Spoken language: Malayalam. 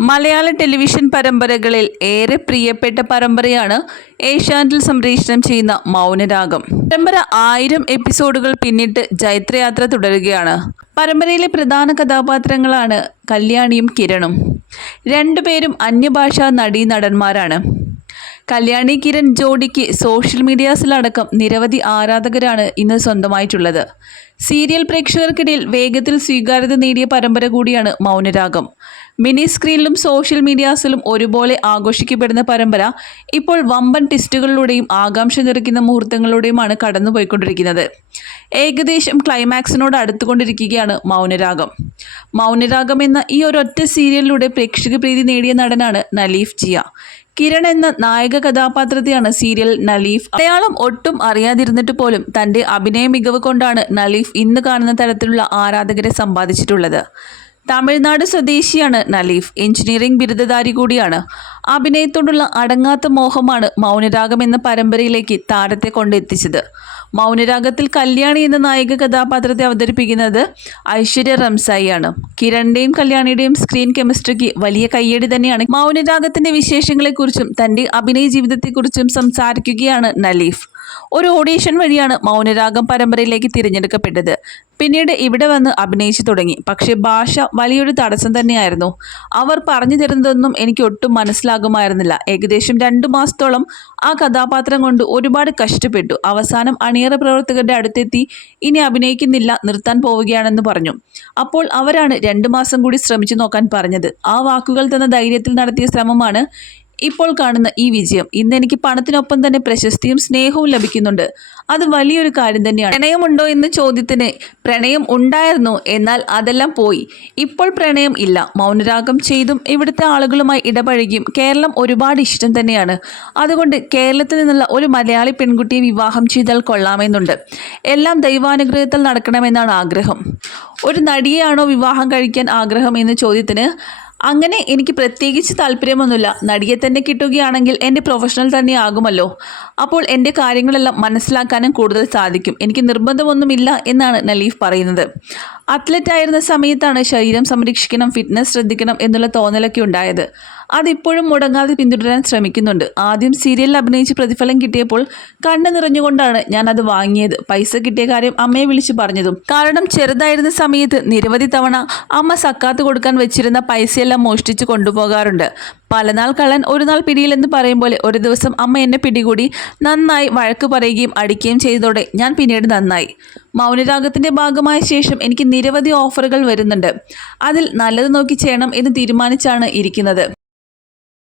മലയാള ടെലിവിഷൻ പരമ്പരകളിൽ ഏറെ പ്രിയപ്പെട്ട പരമ്പരയാണ് ഏഷ്യാനെറ്റിൽ സംപ്രേഷണം ചെയ്യുന്ന മൗനരാഗം. പരമ്പര ആയിരം എപ്പിസോഡുകൾ പിന്നിട്ട് ജൈത്രയാത്ര തുടരുകയാണ്. പരമ്പരയിലെ പ്രധാന കഥാപാത്രങ്ങളാണ് കല്യാണിയും കിരണും. രണ്ടുപേരും അന്യഭാഷാ നടീ നടന്മാരാണ് കല്യാണി കിരൺ ജോഡിക്ക് സോഷ്യൽ മീഡിയാസിലടക്കം നിരവധി ആരാധകരാണ് ഇന്ന് സ്വന്തമായിട്ടുള്ളത്. സീരിയൽ പ്രേക്ഷകർക്കിടയിൽ വേഗത്തിൽ സ്വീകാര്യത നേടിയ പരമ്പര കൂടിയാണ് മൗനരാഗം. മിനി സ്ക്രീനിലും സോഷ്യൽ മീഡിയാസിലും ഒരുപോലെ ആഘോഷിക്കപ്പെടുന്ന പരമ്പര ഇപ്പോൾ വമ്പൻ ടെസ്റ്റുകളിലൂടെയും ആകാംക്ഷ നിറയ്ക്കുന്ന മുഹൂർത്തങ്ങളിലൂടെയുമാണ് കടന്നുപോയിക്കൊണ്ടിരിക്കുന്നത്. ഏകദേശം ക്ലൈമാക്സിനോട് അടുത്തുകൊണ്ടിരിക്കുകയാണ് മൗനരാഗം. മൗനരാഗം എന്ന ഈ ഒരൊറ്റ സീരിയലിലൂടെ പ്രേക്ഷക പ്രീതി നേടിയ നടനാണ് നലീഫ് ജിയ. കിരൺ എന്ന നായക കഥാപാത്രത്തെയാണ് സീരിയൽ നലീഫ് മലയാളം ഒട്ടും അറിയാതിരുന്നിട്ട് പോലും തന്റെ അഭിനയ മികവ് കൊണ്ടാണ് നലീഫ് ഇന്ന് കാണുന്ന തരത്തിലുള്ള ആരാധകരെ സമ്പാദിച്ചിട്ടുള്ളത്. തമിഴ്നാട് സ്വദേശിയാണ് നലീഫ്. എഞ്ചിനീയറിംഗ് ബിരുദധാരി കൂടിയാണ്. അഭിനയത്തോടുള്ള അടങ്ങാത്ത മോഹമാണ് മൗനരാഗം എന്ന പരമ്പരയിലേക്ക് താരത്തെ കൊണ്ടെത്തിച്ചത്. മൗനരാഗത്തിൽ കല്യാണി എന്ന നായിക കഥാപാത്രത്തെ അവതരിപ്പിക്കുന്നത് ഐശ്വര്യ റംസായിയാണ്. കിരണിന്റെയും കല്യാണിയുടെയും സ്ക്രീൻ കെമിസ്ട്രിക്ക് വലിയ കയ്യടി തന്നെയാണ് മൗനരാഗത്തിന്റെ വിശേഷങ്ങളെക്കുറിച്ചും തന്റെ അഭിനയ ജീവിതത്തെക്കുറിച്ചും സംസാരിക്കുകയാണ് നലീഫ്. ഒരു ഓഡീഷൻ വഴിയാണ് മൗനരാഗം പരമ്പരയിലേക്ക് തിരഞ്ഞെടുക്കപ്പെട്ടത്. പിന്നീട് ഇവിടെ വന്ന് അഭിനയിച്ചു തുടങ്ങി. പക്ഷേ ഭാഷ വലിയൊരു തടസ്സം തന്നെയായിരുന്നു. അവർ പറഞ്ഞു തരുന്നതൊന്നും എനിക്ക് ഒട്ടും മനസ്സിലാകുമായിരുന്നില്ല. ഏകദേശം രണ്ടു മാസത്തോളം ആ കഥാപാത്രം കൊണ്ട് ഒരുപാട് കഷ്ടപ്പെട്ടു. അവസാനം അണിയറ പ്രവർത്തകരുടെ അടുത്തെത്തി ഇനി അഭിനയിക്കുന്നില്ല നിർത്താൻ പോവുകയാണെന്ന് പറഞ്ഞു. അപ്പോൾ അവരാണ് രണ്ടു മാസം കൂടി ശ്രമിച്ചു നോക്കാൻ പറഞ്ഞത്. ആ വാക്കുകൾ തന്ന ധൈര്യത്തിൽ നടത്തിയ ശ്രമമാണ് ഇപ്പോൾ കാണുന്ന ഈ വിജയം ഇന്ന് എനിക്ക് പണത്തിനൊപ്പം തന്നെ പ്രശസ്തിയും സ്നേഹവും ലഭിക്കുന്നുണ്ട്. അത് വലിയൊരു കാര്യം തന്നെയാണ്. പ്രണയമുണ്ടോ എന്ന ചോദ്യത്തിന് പ്രണയം ഉണ്ടായിരുന്നു എന്നാൽ അതെല്ലാം പോയി. ഇപ്പോൾ പ്രണയം ഇല്ല. മൗനരാഗം ചെയ്തും ഇവിടുത്തെ ആളുകളുമായി ഇടപഴകിയും കേരളം ഒരുപാട് ഇഷ്ടം തന്നെയാണ്. അതുകൊണ്ട് കേരളത്തിൽ നിന്നുള്ള ഒരു മലയാളി പെൺകുട്ടിയെ വിവാഹം ചെയ്താൽ കൊള്ളാമെന്നുണ്ട്. എല്ലാം ദൈവാനുഗ്രഹത്തിൽ നടക്കണമെന്നാണ് ആഗ്രഹം. ഒരു നടിയെയാണോ വിവാഹം കഴിക്കാൻ ആഗ്രഹം എന്ന ചോദ്യത്തിന് അങ്ങനെ എനിക്ക് പ്രത്യേകിച്ച് താല്പര്യമൊന്നുമില്ല. നടിയെ തന്നെ കിട്ടുകയാണെങ്കിൽ എന്റെ പ്രൊഫഷണൽ തന്നെ ആകുമല്ലോ. അപ്പോൾ എന്റെ കാര്യങ്ങളെല്ലാം മനസ്സിലാക്കാനും കൂടുതൽ സാധിക്കും. എനിക്ക് നിർബന്ധമൊന്നുമില്ല എന്നാണ് നലീഫ് പറയുന്നത്. അത്ലറ്റ് ആയിരുന്ന സമയത്താണ് ശരീരം സംരക്ഷിക്കണം ഫിറ്റ്നസ് ശ്രദ്ധിക്കണം എന്നുള്ള തോന്നലൊക്കെ ഉണ്ടായത്. അതിപ്പോഴും മുടങ്ങാതെ പിന്തുടരാൻ ശ്രമിക്കുന്നുണ്ട്. ആദ്യം സീരിയലിൽ അഭിനയിച്ച് പ്രതിഫലം കിട്ടിയപ്പോൾ കണ്ണു നിറഞ്ഞുകൊണ്ടാണ് ഞാൻ അത് വാങ്ങിയത്. പൈസ കിട്ടിയ കാര്യം അമ്മയെ വിളിച്ചു പറഞ്ഞതും. കാരണം ചെറുതായിരുന്ന സമയത്ത് നിരവധി തവണ അമ്മ സക്കാത്ത് കൊടുക്കാൻ വെച്ചിരുന്ന പൈസയെല്ലാം മോഷ്ടിച്ച് കൊണ്ടുപോകാറുണ്ട്. പലനാൾ കള്ളൻ ഒരു നാൾ പിടിയിലെന്ന് പറയും പോലെ ഒരു ദിവസം അമ്മ എന്നെ പിടികൂടി നന്നായി വഴക്ക് പറയുകയും അടിക്കുകയും ചെയ്തതോടെ ഞാൻ പിന്നീട് നന്നായി. മൗനരാഗത്തിന്റെ ഭാഗമായ ശേഷം എനിക്ക് നിരവധി ഓഫറുകൾ വരുന്നുണ്ട്. അതിൽ നല്ലത് നോക്കി ചെയ്യണം എന്ന് തീരുമാനിച്ചാണ് ഇരിക്കുന്നത്.